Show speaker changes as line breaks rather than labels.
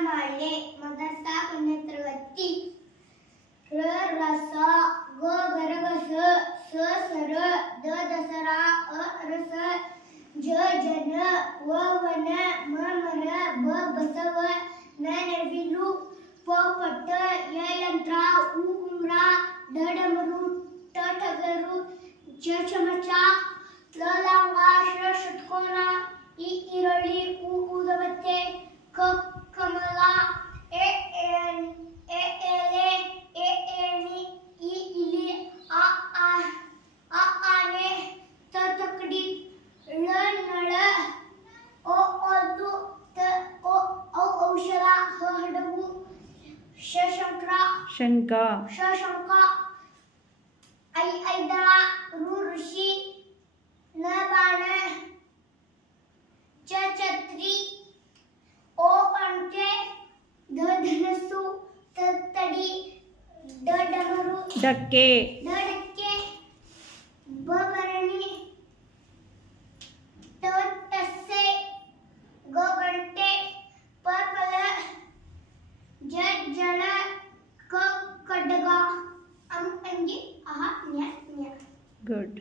वर्णमाले मदरसा पुण्यत्रवती र रस ग गरगस स सर द दसरा अ रस ज जन व वन म मर ब बसव न नविलू प पट य यंत्रा उ उमरा ड डमरू ट ठगरू च चमचा ल लांगा
शंका।
शशंका। ऐ ऐदळा ऋ ऋषी न बाण च छत्री ओ अंटे ध धनसू त तडी ड
good.